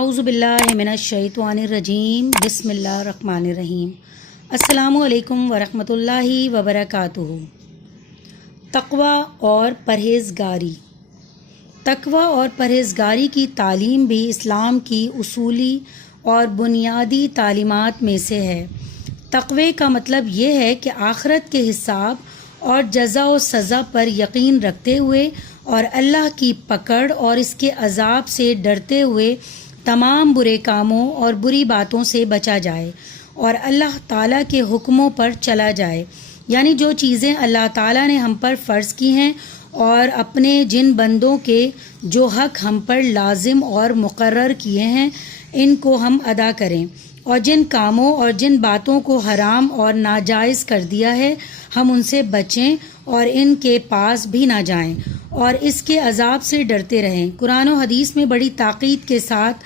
اعوذ باللہ من الشیطان الرجیم بسم اللہ الرحمن الرحیم۔ السلام علیکم ورحمۃ اللہ وبرکاتہ۔ تقوی اور پرہیزگاری۔ تقوی اور پرہیزگاری کی تعلیم بھی اسلام کی اصولی اور بنیادی تعلیمات میں سے ہے۔ تقوی کا مطلب یہ ہے کہ آخرت کے حساب اور جزا و سزا پر یقین رکھتے ہوئے اور اللہ کی پکڑ اور اس کے عذاب سے ڈرتے ہوئے تمام برے کاموں اور بری باتوں سے بچا جائے اور اللہ تعالیٰ کے حکموں پر چلا جائے، یعنی جو چیزیں اللہ تعالیٰ نے ہم پر فرض کی ہیں اور اپنے جن بندوں کے جو حق ہم پر لازم اور مقرر کیے ہیں ان کو ہم ادا کریں، اور جن کاموں اور جن باتوں کو حرام اور ناجائز کر دیا ہے ہم ان سے بچیں اور ان کے پاس بھی نہ جائیں اور اس کے عذاب سے ڈرتے رہیں۔ قرآن و حدیث میں بڑی تاکید کے ساتھ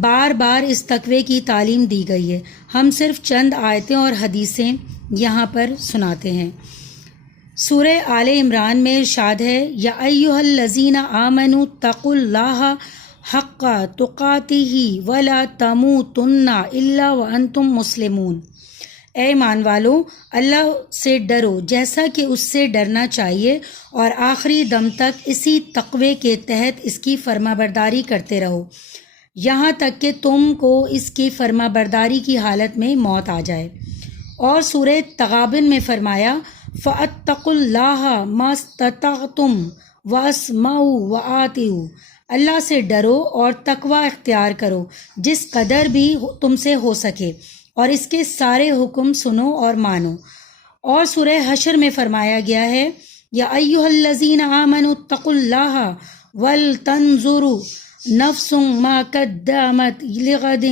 بار بار اس تقوی کی تعلیم دی گئی ہے۔ ہم صرف چند آیتیں اور حدیثیں یہاں پر سناتے ہیں۔ سورہ آل عمران میں ارشاد ہے، یا ایھا الذین آمنوا اتقوا اللہ حق تقاتہ ولا تموتن الا وانتم مسلمون۔ اے ایمان والو، اللہ سے ڈرو جیسا کہ اس سے ڈرنا چاہیے اور آخری دم تک اسی تقوی کے تحت اس کی فرما برداری کرتے رہو، یہاں تک کہ تم کو اس کی فرما برداری کی حالت میں موت آ جائے۔ اور سورہ تغابن میں فرمایا، فَاتَّقُوا اللَّهَ مَا اسْتَطَعْتُمْ وَاسْمَعُوا وَآتِعُوا۔ اللہ سے ڈرو اور تقوی اختیار کرو جس قدر بھی تم سے ہو سکے، اور اس کے سارے حکم سنو اور مانو۔ اور سورہ حشر میں فرمایا گیا ہے، یا ایھا الذین آمنوا اتقوا اللہ ولتنظر نفس ما قدمت لغد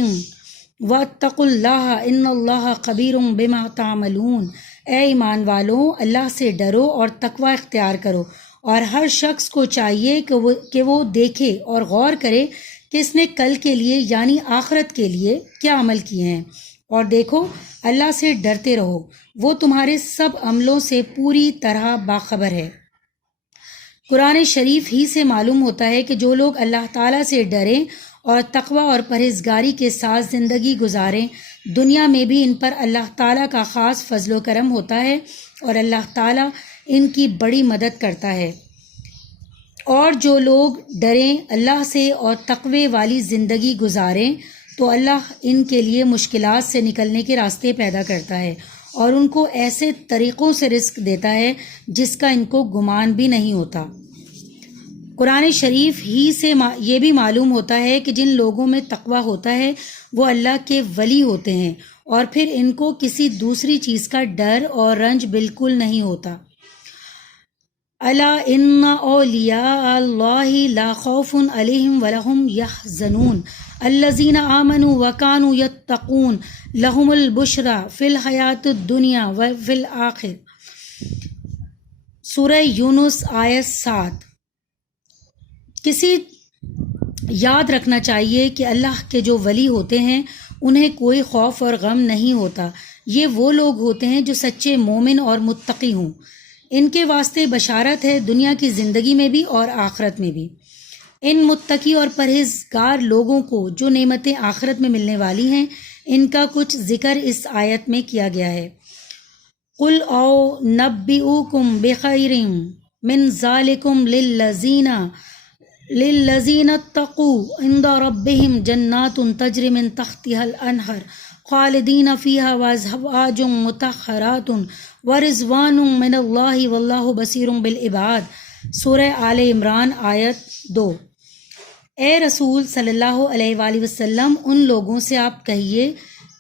واتقوا اللہ ان اللہ خبیر بما تعملون۔ اے ایمان والو، اللہ سے ڈرو اور تقوی اختیار کرو، اور ہر شخص کو چاہیے کہ وہ دیکھے اور غور کرے کہ اس نے کل کے لیے یعنی آخرت کے لیے کیا عمل کیے ہیں، اور دیکھو اللہ سے ڈرتے رہو، وہ تمہارے سب عملوں سے پوری طرح باخبر ہے۔ قرآن شریف ہی سے معلوم ہوتا ہے کہ جو لوگ اللہ تعالیٰ سے ڈریں اور تقوی اور پرہیزگاری کے ساتھ زندگی گزاریں، دنیا میں بھی ان پر اللہ تعالیٰ کا خاص فضل و کرم ہوتا ہے اور اللہ تعالیٰ ان کی بڑی مدد کرتا ہے۔ اور جو لوگ ڈریں اللہ سے اور تقوی والی زندگی گزاریں تو اللہ ان کے لیے مشکلات سے نکلنے کے راستے پیدا کرتا ہے اور ان کو ایسے طریقوں سے رزق دیتا ہے جس کا ان کو گمان بھی نہیں ہوتا۔ قرآن شریف ہی سے یہ بھی معلوم ہوتا ہے کہ جن لوگوں میں تقوی ہوتا ہے وہ اللہ کے ولی ہوتے ہیں، اور پھر ان کو کسی دوسری چیز کا ڈر اور رنج بالکل نہیں ہوتا۔ الا ان اولیاء اللہ لا خوف علیہم ولا هم یحزنون الذین آمنوا وکانوا یتقون لهم البشری فی الحیاۃ الدنیا وفی الآخرہ۔ سورہ یونس آیت 7۔ یاد رکھنا چاہیے کہ اللہ کے جو ولی ہوتے ہیں انہیں کوئی خوف اور غم نہیں ہوتا۔ یہ وہ لوگ ہوتے ہیں جو سچے مومن اور متقی ہوں، ان کے واسطے بشارت ہے دنیا کی زندگی میں بھی اور آخرت میں بھی۔ ان متقی اور پرہیزگار لوگوں کو جو نعمتیں آخرت میں ملنے والی ہیں ان کا کچھ ذکر اس آیت میں کیا گیا ہے۔ قل او نبئکم بخیر من ذالکم للذین اتقوا عند ربهم جنات تجری من تحتها الانہار خالدین فیہا وازواج مطہرات ورضوان من اللہ واللہ بصیر بالعباد۔ سورہ آل عمران آیت 2۔ اے رسول صلی اللہ علیہ وآلہ وسلم، ان لوگوں سے آپ کہیے،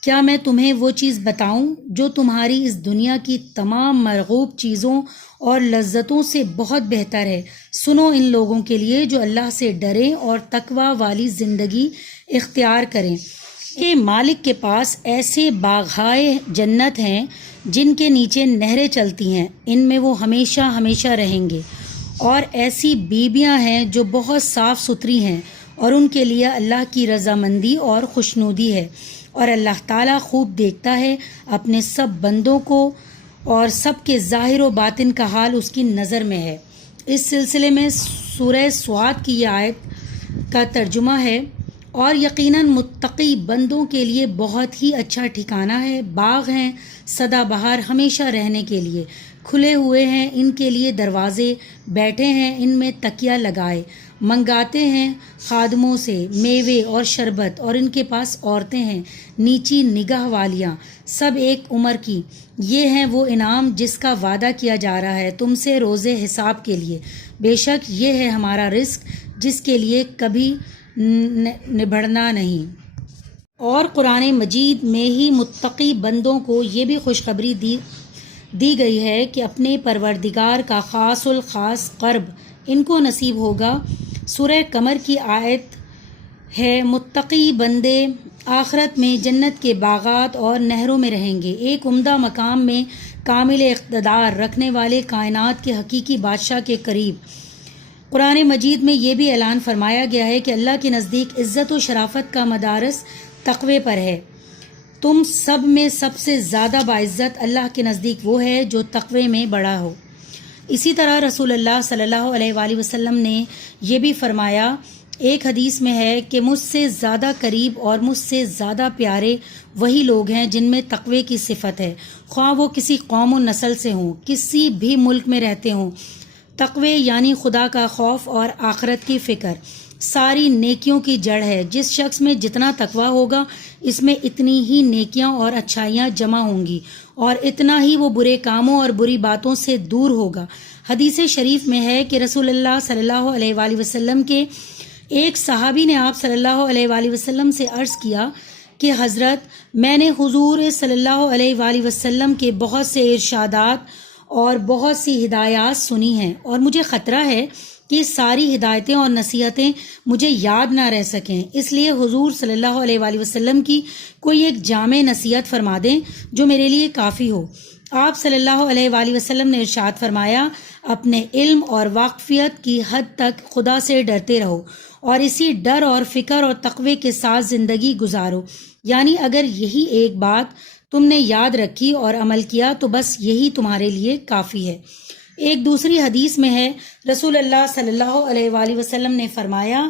کیا میں تمہیں وہ چیز بتاؤں جو تمہاری اس دنیا کی تمام مرغوب چیزوں اور لذتوں سے بہت بہتر ہے؟ سنو ان لوگوں کے لیے جو اللہ سے ڈریں اور تقوی والی زندگی اختیار کریں کہ مالک کے پاس ایسے باغائے جنت ہیں جن کے نیچے نہریں چلتی ہیں، ان میں وہ ہمیشہ ہمیشہ رہیں گے، اور ایسی بیویاں ہیں جو بہت صاف ستھری ہیں، اور ان کے لیے اللہ کی رضامندی اور خوشنودی ہے، اور اللہ تعالیٰ خوب دیکھتا ہے اپنے سب بندوں کو، اور سب کے ظاہر و باطن کا حال اس کی نظر میں ہے۔ اس سلسلے میں سورہ سواد کی یہ آیت کا ترجمہ ہے، اور یقیناً متقی بندوں کے لیے بہت ہی اچھا ٹھکانہ ہے۔ باغ ہیں سدا بہار ہمیشہ رہنے کے لیے، کھلے ہوئے ہیں ان کے لیے دروازے، بیٹھے ہیں ان میں تکیہ لگائے، منگاتے ہیں خادموں سے میوے اور شربت، اور ان کے پاس عورتیں ہیں نیچی نگاہ والیاں، سب ایک عمر کی۔ یہ ہیں وہ انعام جس کا وعدہ کیا جا رہا ہے تم سے روز حساب کے لیے، بے شک یہ ہے ہمارا رزق جس کے لیے کبھی نبھڑنا نہیں۔ اور قرآن مجید میں ہی متقی بندوں کو یہ بھی خوشخبری دی گئی ہے کہ اپنے پروردگار کا خاص الخاص قرب ان کو نصیب ہوگا۔ سورہ قمر کی آیت ہے متقی بندے آخرت میں جنت کے باغات اور نہروں میں رہیں گے، ایک عمدہ مقام میں کامل اقتدار رکھنے والے کائنات کے حقیقی بادشاہ کے قریب۔ قرآن مجید میں یہ بھی اعلان فرمایا گیا ہے کہ اللہ کے نزدیک عزت و شرافت کا مدارس تقوی پر ہے۔ تم سب میں سب سے زیادہ باعزت اللہ کے نزدیک وہ ہے جو تقوی میں بڑا ہو۔ اسی طرح رسول اللہ صلی اللہ علیہ وآلہ وسلم نے یہ بھی فرمایا، ایک حدیث میں ہے کہ مجھ سے زیادہ قریب اور مجھ سے زیادہ پیارے وہی لوگ ہیں جن میں تقوی کی صفت ہے، خواہ وہ کسی قوم و نسل سے ہوں، کسی بھی ملک میں رہتے ہوں۔ تقوی یعنی خدا کا خوف اور آخرت کی فکر ساری نیکیوں کی جڑ ہے۔ جس شخص میں جتنا تقوی ہوگا اس میں اتنی ہی نیکیاں اور اچھائیاں جمع ہوں گی، اور اتنا ہی وہ برے کاموں اور بری باتوں سے دور ہوگا۔ حدیث شریف میں ہے کہ رسول اللہ صلی اللہ علیہ وآلہ وسلم کے ایک صحابی نے آپ صلی اللہ علیہ وآلہ وسلم سے عرض کیا کہ حضرت، میں نے حضور صلی اللہ علیہ وآلہ وسلم کے بہت سے ارشادات اور بہت سی ہدایات سنی ہیں، اور مجھے خطرہ ہے کہ ساری ہدایتیں اور نصیحتیں مجھے یاد نہ رہ سکیں، اس لیے حضور صلی اللہ علیہ وآلہ وسلم کی کوئی ایک جامع نصیحت فرما دیں جو میرے لیے کافی ہو۔ آپ صلی اللہ علیہ وآلہ وسلم نے ارشاد فرمایا، اپنے علم اور واقفیت کی حد تک خدا سے ڈرتے رہو اور اسی ڈر اور فکر اور تقوی کے ساتھ زندگی گزارو، یعنی اگر یہی ایک بات تم نے یاد رکھی اور عمل کیا تو بس یہی تمہارے لیے کافی ہے۔ ایک دوسری حدیث میں ہے رسول اللہ صلی اللہ علیہ وآلہ وسلم نے فرمایا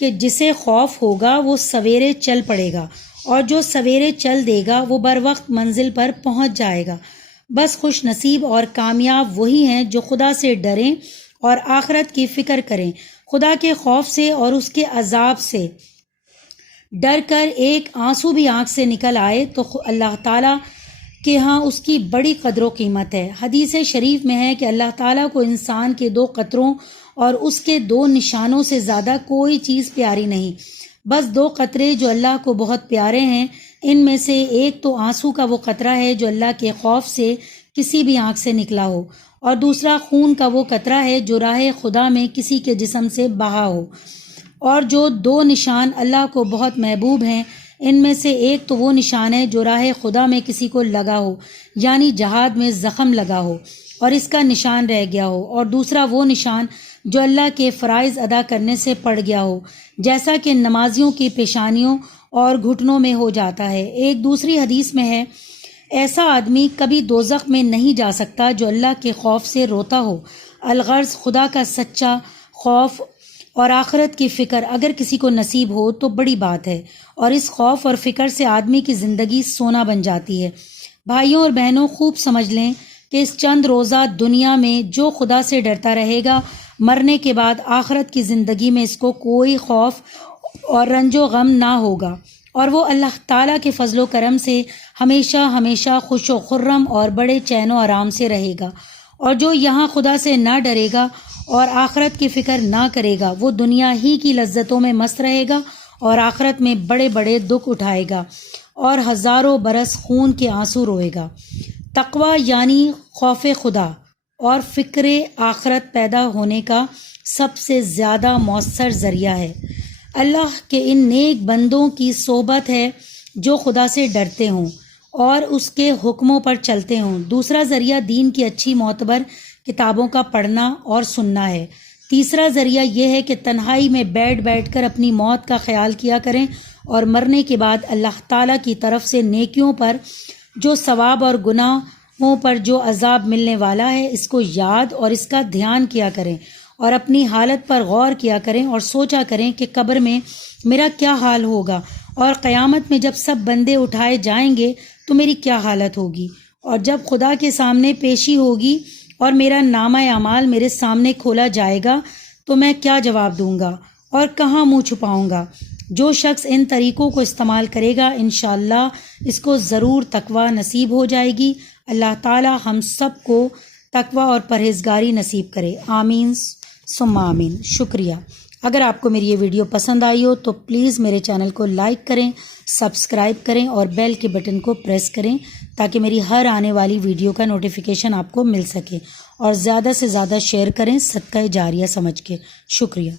کہ جسے خوف ہوگا وہ سویرے چل پڑے گا، اور جو سویرے چل دے گا وہ بر وقت منزل پر پہنچ جائے گا۔ بس خوش نصیب اور کامیاب وہی ہیں جو خدا سے ڈریں اور آخرت کی فکر کریں۔ خدا کے خوف سے اور اس کے عذاب سے ڈر کر ایک آنسو بھی آنکھ سے نکل آئے تو اللہ تعالیٰ کہ ہاں اس کی بڑی قدر و قیمت ہے۔ حدیث شریف میں ہے کہ اللہ تعالیٰ کو انسان کے 2 قطروں اور اس کے 2 نشانوں سے زیادہ کوئی چیز پیاری نہیں۔ بس 2 قطرے جو اللہ کو بہت پیارے ہیں، ان میں سے ایک تو آنسو کا وہ قطرہ ہے جو اللہ کے خوف سے کسی بھی آنکھ سے نکلا ہو، اور دوسرا خون کا وہ قطرہ ہے جو راہ خدا میں کسی کے جسم سے بہا ہو۔ اور جو 2 نشان اللہ کو بہت محبوب ہیں، ان میں سے ایک تو وہ نشان ہے جو راہ خدا میں کسی کو لگا ہو، یعنی جہاد میں زخم لگا ہو اور اس کا نشان رہ گیا ہو، اور دوسرا وہ نشان جو اللہ کے فرائض ادا کرنے سے پڑ گیا ہو، جیسا کہ نمازیوں کی پیشانیوں اور گھٹنوں میں ہو جاتا ہے۔ ایک دوسری حدیث میں ہے، ایسا آدمی کبھی دوزخ میں نہیں جا سکتا جو اللہ کے خوف سے روتا ہو۔ الغرض خدا کا سچا خوف اور آخرت کی فکر اگر کسی کو نصیب ہو تو بڑی بات ہے، اور اس خوف اور فکر سے آدمی کی زندگی سونا بن جاتی ہے۔ بھائیوں اور بہنوں، خوب سمجھ لیں کہ اس چند روزہ دنیا میں جو خدا سے ڈرتا رہے گا، مرنے کے بعد آخرت کی زندگی میں اس کو کوئی خوف اور رنج و غم نہ ہوگا، اور وہ اللہ تعالیٰ کے فضل و کرم سے ہمیشہ ہمیشہ خوش و خرم اور بڑے چین و آرام سے رہے گا۔ اور جو یہاں خدا سے نہ ڈرے گا اور آخرت کی فکر نہ کرے گا، وہ دنیا ہی کی لذتوں میں مست رہے گا اور آخرت میں بڑے بڑے دکھ اٹھائے گا اور ہزاروں برس خون کے آنسو روئے گا۔ تقوی یعنی خوف خدا اور فکر آخرت پیدا ہونے کا سب سے زیادہ مؤثر ذریعہ ہے۔ اللہ کے ان نیک بندوں کی صحبت ہے جو خدا سے ڈرتے ہوں اور اس کے حکموں پر چلتے ہوں۔ دوسرا ذریعہ دین کی اچھی معتبر کتابوں کا پڑھنا اور سننا ہے۔ تیسرا ذریعہ یہ ہے کہ تنہائی میں بیٹھ کر اپنی موت کا خیال کیا کریں اور مرنے کے بعد اللہ تعالیٰ کی طرف سے نیکیوں پر جو ثواب اور گناہوں پر جو عذاب ملنے والا ہے اس کو یاد اور اس کا دھیان کیا کریں، اور اپنی حالت پر غور کیا کریں اور سوچا کریں کہ قبر میں میرا کیا حال ہوگا اور قیامت میں جب سب بندے اٹھائے جائیں گے تو میری کیا حالت ہوگی، اور جب خدا کے سامنے پیشی ہوگی اور میرا نامہ اعمال میرے سامنے کھولا جائے گا تو میں کیا جواب دوں گا اور کہاں منہ چھپاؤں گا۔ جو شخص ان طریقوں کو استعمال کرے گا انشاءاللہ اس کو ضرور تقوی نصیب ہو جائے گی۔ اللہ تعالی ہم سب کو تقوی اور پرہیزگاری نصیب کرے، آمین ثم آمین۔ شکریہ۔ اگر آپ کو میری یہ ویڈیو پسند آئی ہو تو پلیز میرے چینل کو لائک کریں، سبسکرائب کریں اور بیل کے بٹن کو پریس کریں تاکہ میری ہر آنے والی ویڈیو کا نوٹیفیکیشن آپ کو مل سکے، اور زیادہ سے زیادہ شیئر کریں صدقہ جاریہ سمجھ کے۔ شکریہ۔